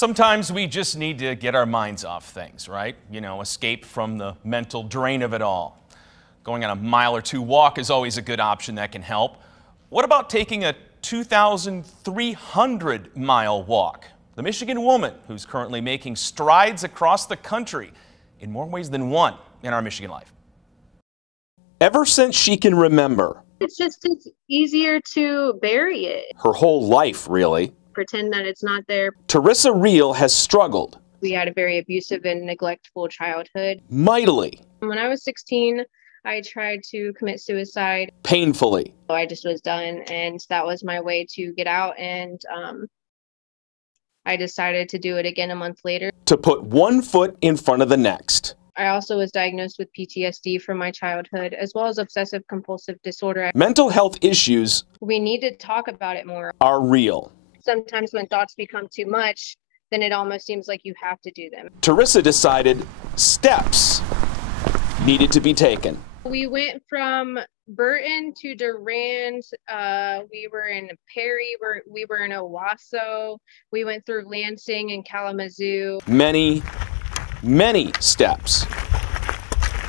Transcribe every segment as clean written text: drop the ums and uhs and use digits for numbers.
Sometimes we just need to get our minds off things, right? Escape from the mental drain of it all. Going on a mile or two walk is always a good option that can help. What about taking a 2,300-mile walk? The Michigan woman who's currently making strides across the country in more ways than one in our Michigan life. Ever since she can remember. It's easier to bury it. Her whole life, really. Pretend that it's not there. Tarissa Reel has struggled. We had a very abusive and neglectful childhood. Mightily. When I was 16, I tried to commit suicide. Painfully. I just was done, and that was my way to get out, and I decided to do it again a month later. To put one foot in front of the next. I also was diagnosed with PTSD from my childhood, as well as obsessive compulsive disorder. Mental health issues. We need to talk about it more. Are real. Sometimes when thoughts become too much, then it almost seems like you have to do them. Tarissa decided steps needed to be taken. We went from Burton to Durand. We were in Perry. We were in Owasso. We went through Lansing and Kalamazoo. Many steps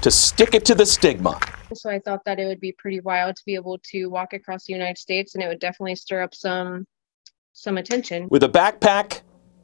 to stick it to the stigma. So I thought that it would be pretty wild to be able to walk across the United States, and it would definitely stir up some attention. With a backpack,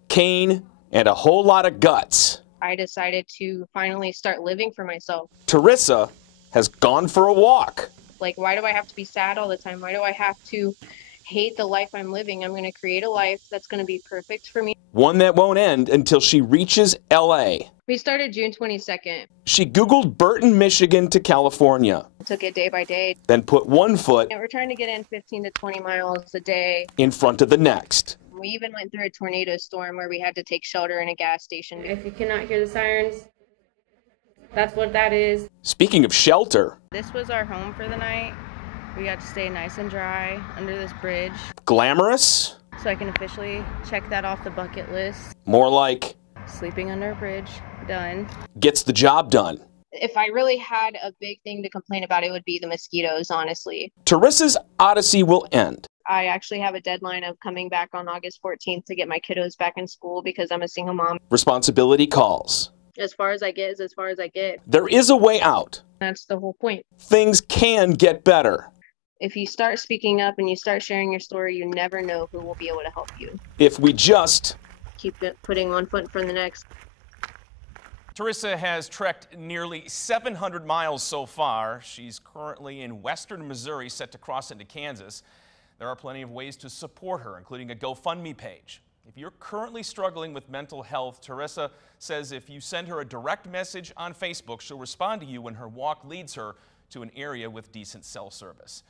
cane, and a whole lot of guts, I decided to finally start living for myself. Tarissa has gone for a walk. Like, why do I have to be sad all the time? Why do I have to hate the life I'm living? I'm going to create a life that's going to be perfect for me. One that won't end until she reaches LA. We started June 22nd. She Googled Burton, Michigan to California. Took it day by day. Then put one foot. And we're trying to get in 15 to 20 miles a day. In front of the next. We even went through a tornado storm where we had to take shelter in a gas station. If you cannot hear the sirens, that's what that is. Speaking of shelter. This was our home for the night. We got to stay nice and dry under this bridge. Glamorous? So I can officially check that off the bucket list. More like sleeping under a bridge. Done. Gets the job done. If I really had a big thing to complain about, it would be the mosquitoes, honestly. Tarissa's odyssey will end. I actually have a deadline of coming back on August 14th to get my kiddos back in school because I'm a single mom. Responsibility calls. As far as I get is as far as I get. There is a way out. That's the whole point. Things can get better. If you start speaking up and you start sharing your story, you never know who will be able to help you. If we just keep putting one foot in front of the next. Tarissa has trekked nearly 700 miles so far. She's currently in western Missouri, set to cross into Kansas. There are plenty of ways to support her, including a GoFundMe page. If you're currently struggling with mental health, Tarissa says if you send her a direct message on Facebook, she'll respond to you when her walk leads her to an area with decent cell service.